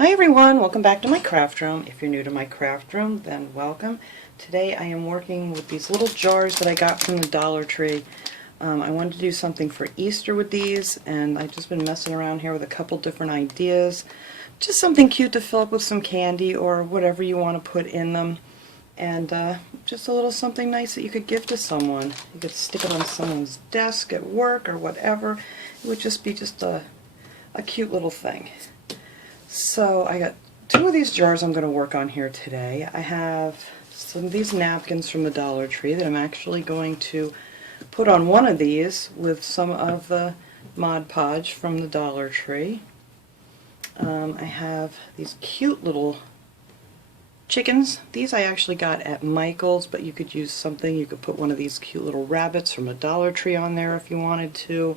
Hi everyone, welcome back to my craft room. If you're new to my craft room, then welcome. Today I am working with these little jars that I got from the Dollar Tree. I wanted to do something for Easter with these, and I've just been messing around here with a couple different ideas. Just something cute to fill up with some candy or whatever you want to put in them. And just a little something nice that you could give to someone. You could stick it on someone's desk at work or whatever. It would just be just a cute little thing. So I got two of these jars I'm going to work on here today. I have some of these napkins from the Dollar Tree that I'm actually going to put on one of these with some of the Mod Podge from the Dollar Tree. I have these cute little chickens. These I actually got at Michael's, but you could use something. You could put one of these cute little rabbits from the Dollar Tree on there if you wanted to,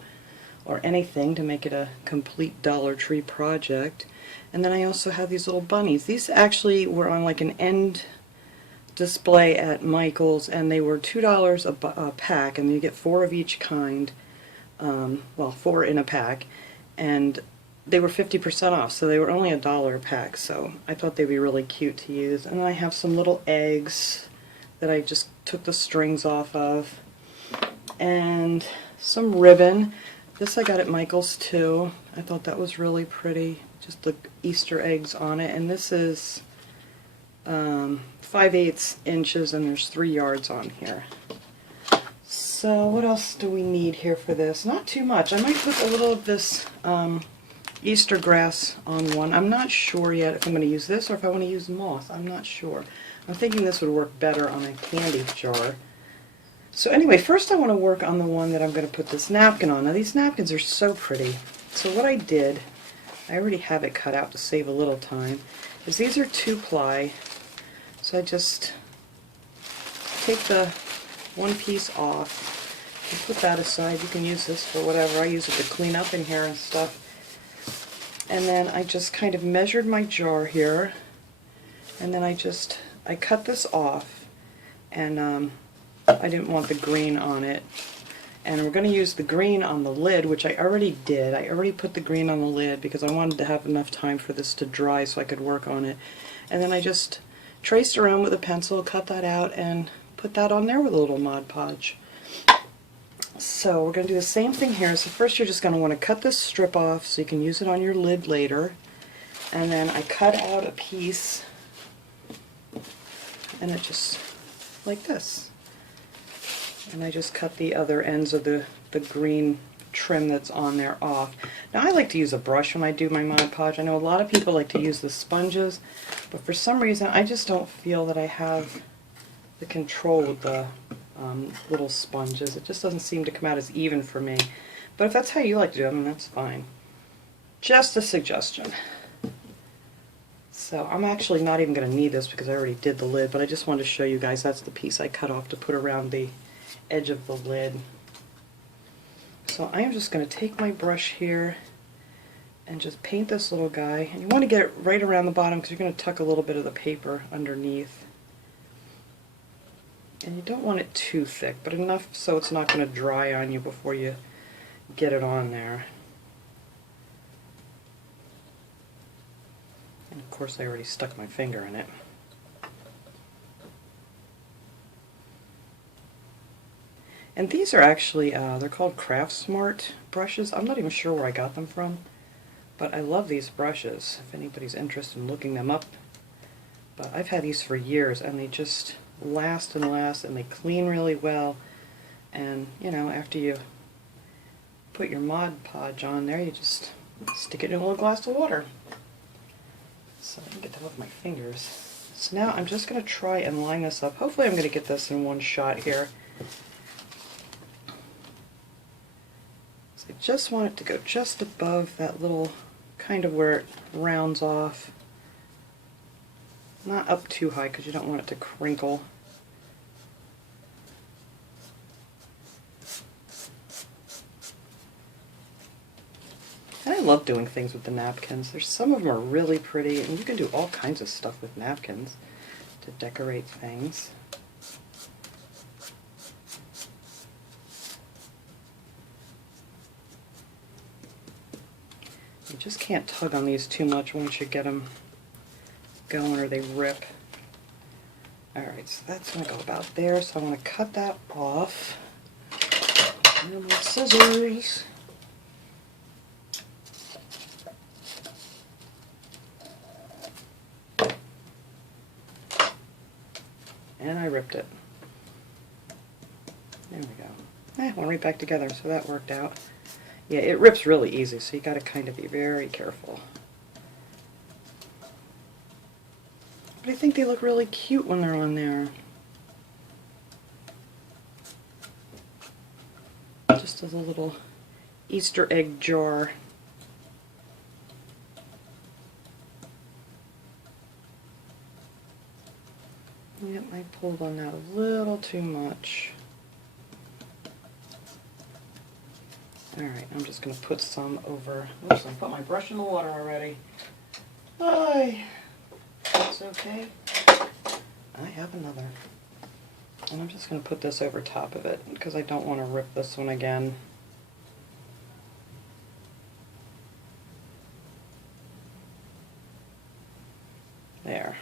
or anything to make it a complete Dollar Tree project. And then I also have these little bunnies. These actually were on like an end display at Michael's, and they were $2 a pack, and you get 4 of each kind. Well, 4 in a pack, and they were 50% off, so they were only $1 a pack. So I thought they'd be really cute to use. And then I have some little eggs that I just took the strings off of, and some ribbon. This I got at Michael's too. I thought that was really pretty. Just the Easter eggs on it. And this is 5/8 inches, and there's 3 yards on here. So what else do we need here for this? Not too much. I might put a little of this Easter grass on one. I'm not sure yet if I'm going to use this or if I want to use moss. I'm not sure. I'm thinking this would work better on a candy jar. So anyway, first I want to work on the one that I'm going to put this napkin on. Now these napkins are so pretty. So what I did, I already have it cut out to save a little time, is these are 2-ply. So I just take the one piece off and put that aside. You can use this for whatever. I use it to clean up in here and stuff. And then I just kind of measured my jar here, and then I cut this off, and I didn't want the green on it. And we're going to use the green on the lid, which I already did. I already put the green on the lid because I wanted to have enough time for this to dry so I could work on it. And then I just traced around with a pencil, cut that out, and put that on there with a little Mod Podge. So we're going to do the same thing here. So first you're just going to want to cut this strip off so you can use it on your lid later. And then I cut out a piece, and it just like this. And I just cut the other ends of the green trim that's on there off. Now I like to use a brush when I do my Mod Podge. I know a lot of people like to use the sponges, but for some reason I just don't feel that I have the control with the little sponges. It just doesn't seem to come out as even for me. But if that's how you like to do it, I mean, that's fine. Just a suggestion. So I'm actually not even going to need this because I already did the lid, but I just wanted to show you guys that's the piece I cut off to put around the edge of the lid. So I'm just going to take my brush here and just paint this little guy. And you want to get it right around the bottom because you're going to tuck a little bit of the paper underneath. And you don't want it too thick, but enough so it's not going to dry on you before you get it on there. And of course I already stuck my finger in it. And these are actually, they're called Craft Smart brushes. I'm not even sure where I got them from, but I love these brushes, if anybody's interested in looking them up. But I've had these for years, and they just last and last, and they clean really well. And, you know, after you put your Mod Podge on there, you just stick it in a little glass of water. So I can get them with my fingers. So now I'm just going to try and line this up. Hopefully I'm going to get this in one shot here. I just want it to go just above that little, kind of where it rounds off. Not up too high because you don't want it to crinkle. And I love doing things with the napkins. Some of them are really pretty, and you can do all kinds of stuff with napkins to decorate things. You just can't tug on these too much once you get them going or they rip. Alright, so that's going to go about there, so I want to cut that off. And with scissors. And I ripped it. There we go. Went right back together, so that worked out. Yeah, it rips really easy, so you got to kind of be very careful. But I think they look really cute when they're on there. Just as a little Easter egg jar. Yep, I pulled on that a little too much. Alright, I'm just going to put some over. Oops, I put my brush in the water already. Aye. That's okay. I have another. And I'm just going to put this over top of it because I don't want to rip this one again. There.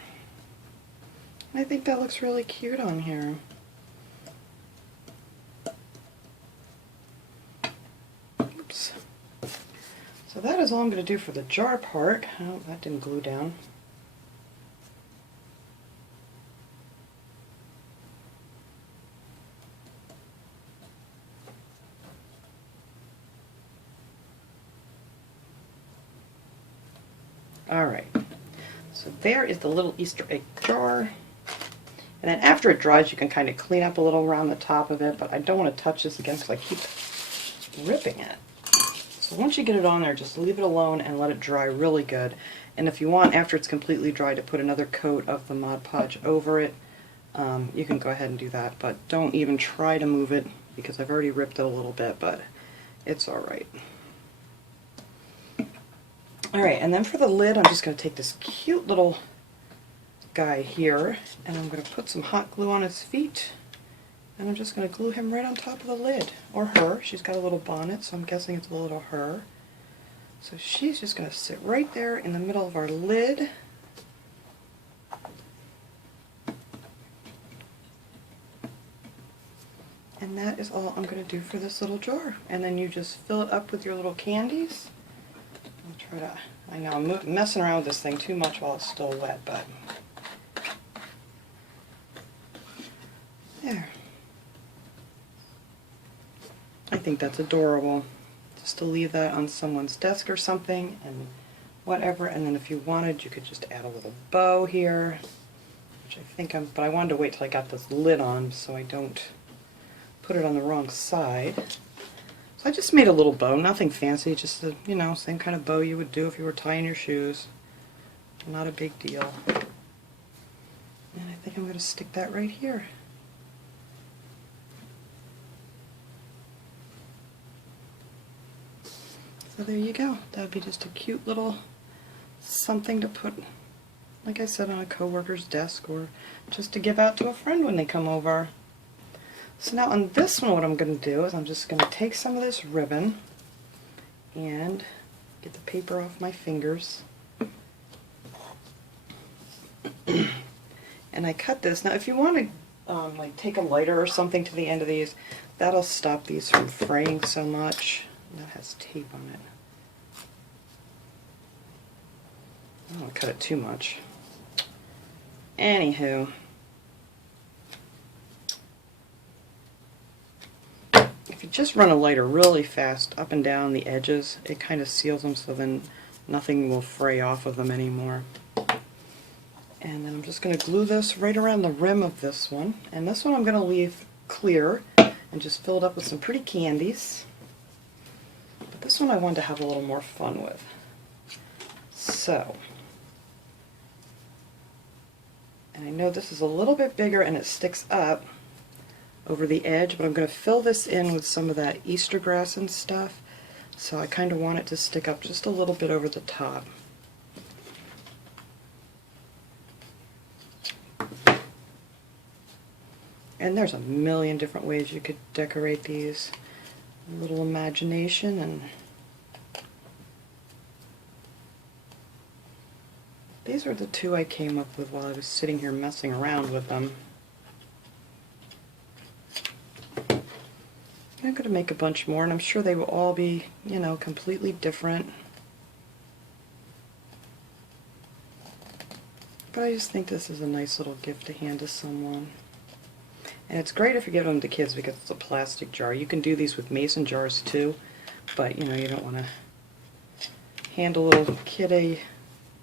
I think that looks really cute on here. Oops. So that is all I'm going to do for the jar part. Oh, that didn't glue down. Alright, so there is the little Easter egg jar. And then after it dries, you can kind of clean up a little around the top of it, but I don't want to touch this again because I keep ripping it. So once you get it on there, just leave it alone and let it dry really good. And if you want, after it's completely dry, to put another coat of the Mod Podge over it, you can go ahead and do that, but don't even try to move it because I've already ripped it a little bit, but it's alright. Alright, and then for the lid, I'm just going to take this cute little guy here, and I'm going to put some hot glue on his feet, and I'm just going to glue him right on top of the lid. Or her. She's got a little bonnet, so I'm guessing it's a little her. So she's just going to sit right there in the middle of our lid. And that is all I'm going to do for this little jar. And then you just fill it up with your little candies. I'll try to, I know I'm messing around with this thing too much while it's still wet, but there. I think that's adorable. Just to leave that on someone's desk or something and whatever, and then if you wanted, you could just add a little bow here, which I think but I wanted to wait till I got this lid on so I don't put it on the wrong side. So I just made a little bow, nothing fancy, just a, you know, same kind of bow you would do if you were tying your shoes. Not a big deal. And I think I'm going to stick that right here. So there you go. That would be just a cute little something to put, like I said, on a coworker's desk or just to give out to a friend when they come over. So now on this one, what I'm going to do is I'm just going to take some of this ribbon and get the paper off my fingers. And I cut this. Now if you want to like take a lighter or something to the end of these, that'll stop these from fraying so much. That has tape on it. I don't want to cut it too much. Anywho, if you just run a lighter really fast up and down the edges, it kind of seals them so then nothing will fray off of them anymore. And then I'm just going to glue this right around the rim of this one. And this one I'm going to leave clear and just fill it up with some pretty candies. But this one I wanted to have a little more fun with. So, and I know this is a little bit bigger and it sticks up over the edge, but I'm going to fill this in with some of that Easter grass and stuff. So I kind of want it to stick up just a little bit over the top. And there's a million different ways you could decorate these. A little imagination and these were the two I came up with while I was sitting here messing around with them. I'm going to make a bunch more, and I'm sure they will all be, you know, completely different. But I just think this is a nice little gift to hand to someone. And it's great if you give them to kids because it's a plastic jar. You can do these with mason jars too, but you know, you don't want to hand a little kid a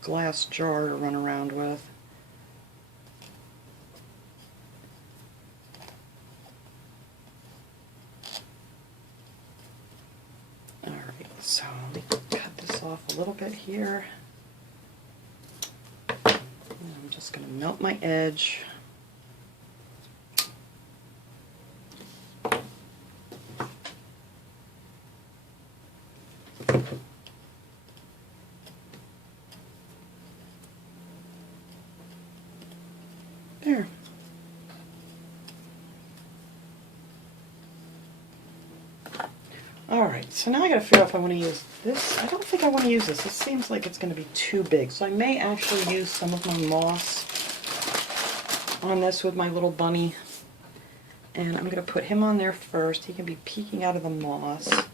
glass jar to run around with. Alright, so let me cut this off a little bit here. And I'm just going to melt my edge. There. Alright, so now I gotta figure out if I want to use this. I don't think I want to use this. This seems like it's going to be too big. So I may actually use some of my moss on this with my little bunny. And I'm going to put him on there first. He can be peeking out of the moss. So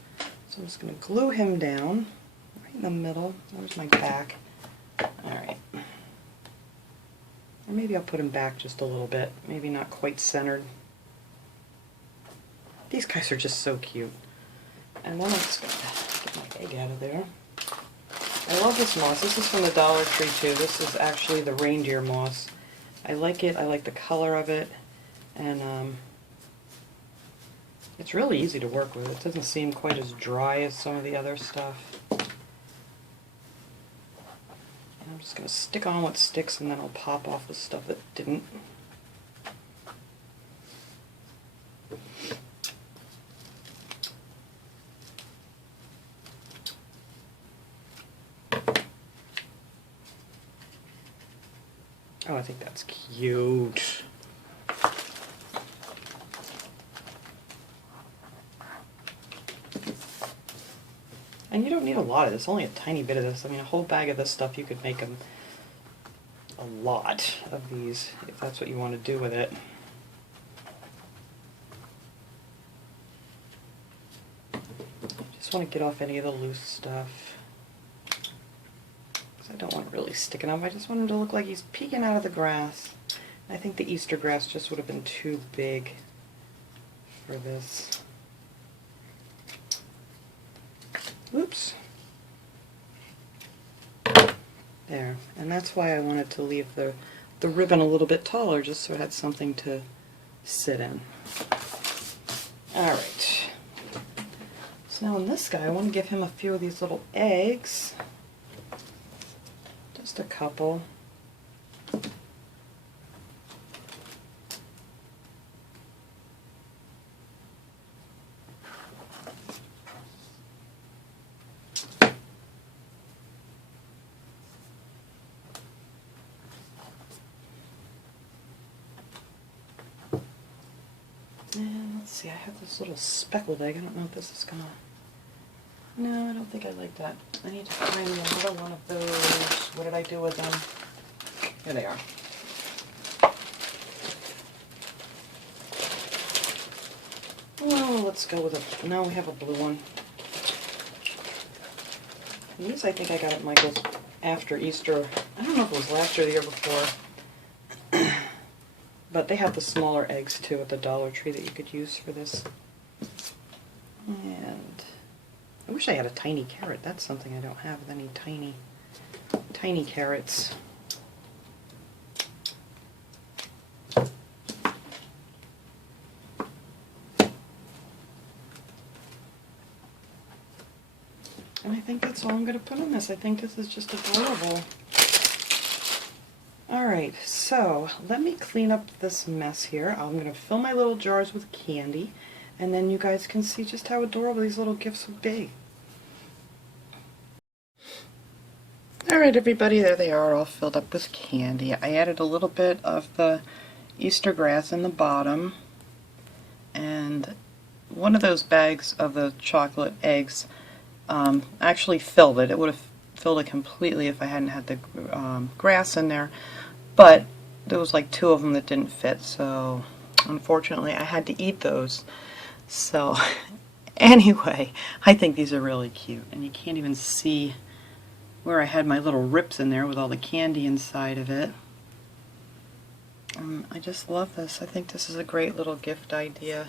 I'm just going to glue him down right in the middle. There's my back. Alright. Or maybe I'll put him back just a little bit. Maybe not quite centered. These guys are just so cute. And then I'm just going to get my egg out of there. I love this moss. This is from the Dollar Tree too. This is actually the reindeer moss. I like it. I like the color of it. And it's really easy to work with. It doesn't seem quite as dry as some of the other stuff. I'm just going to stick on what sticks, and then I'll pop off the stuff that didn't. Oh, I think that's cute. And you don't need a lot of this, only a tiny bit of this. I mean, a whole bag of this stuff, you could make a lot of these, if that's what you want to do with it. I just want to get off any of the loose stuff, because I don't want it really sticking up. I just want him to look like he's peeking out of the grass. I think the Easter grass just would have been too big for this. Oops. There. And that's why I wanted to leave the ribbon a little bit taller, just so it had something to sit in. Alright. So now on this guy, I want to give him a few of these little eggs. Just a couple. And let's see, I have this little speckled egg. I don't know if this is gonna... No, I don't think I like that. I need to find another one of those. What did I do with them? Here they are. Oh, let's go with a... No, we have a blue one. These I think I got at Michael's after Easter. I don't know if it was last year or the year before. But they have the smaller eggs too at the Dollar Tree that you could use for this. And I wish I had a tiny carrot. That's something I don't have with any tiny carrots. And I think that's all I'm going to put on this. I think this is just adorable. Alright, so let me clean up this mess here. I'm going to fill my little jars with candy, and then you guys can see just how adorable these little gifts would be. Alright everybody, there they are, all filled up with candy. I added a little bit of the Easter grass in the bottom, and one of those bags of the chocolate eggs actually filled it. It would have filled it completely if I hadn't had the grass in there. But there was like 2 of them that didn't fit, so unfortunately I had to eat those. So anyway, I think these are really cute, and you can't even see where I had my little rips in there with all the candy inside of it. I just love this. I think this is a great little gift idea.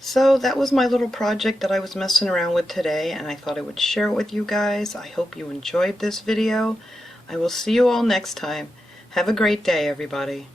So that was my little project that I was messing around with today, and I thought I would share it with you guys. I hope you enjoyed this video. I will see you all next time. Have a great day, everybody.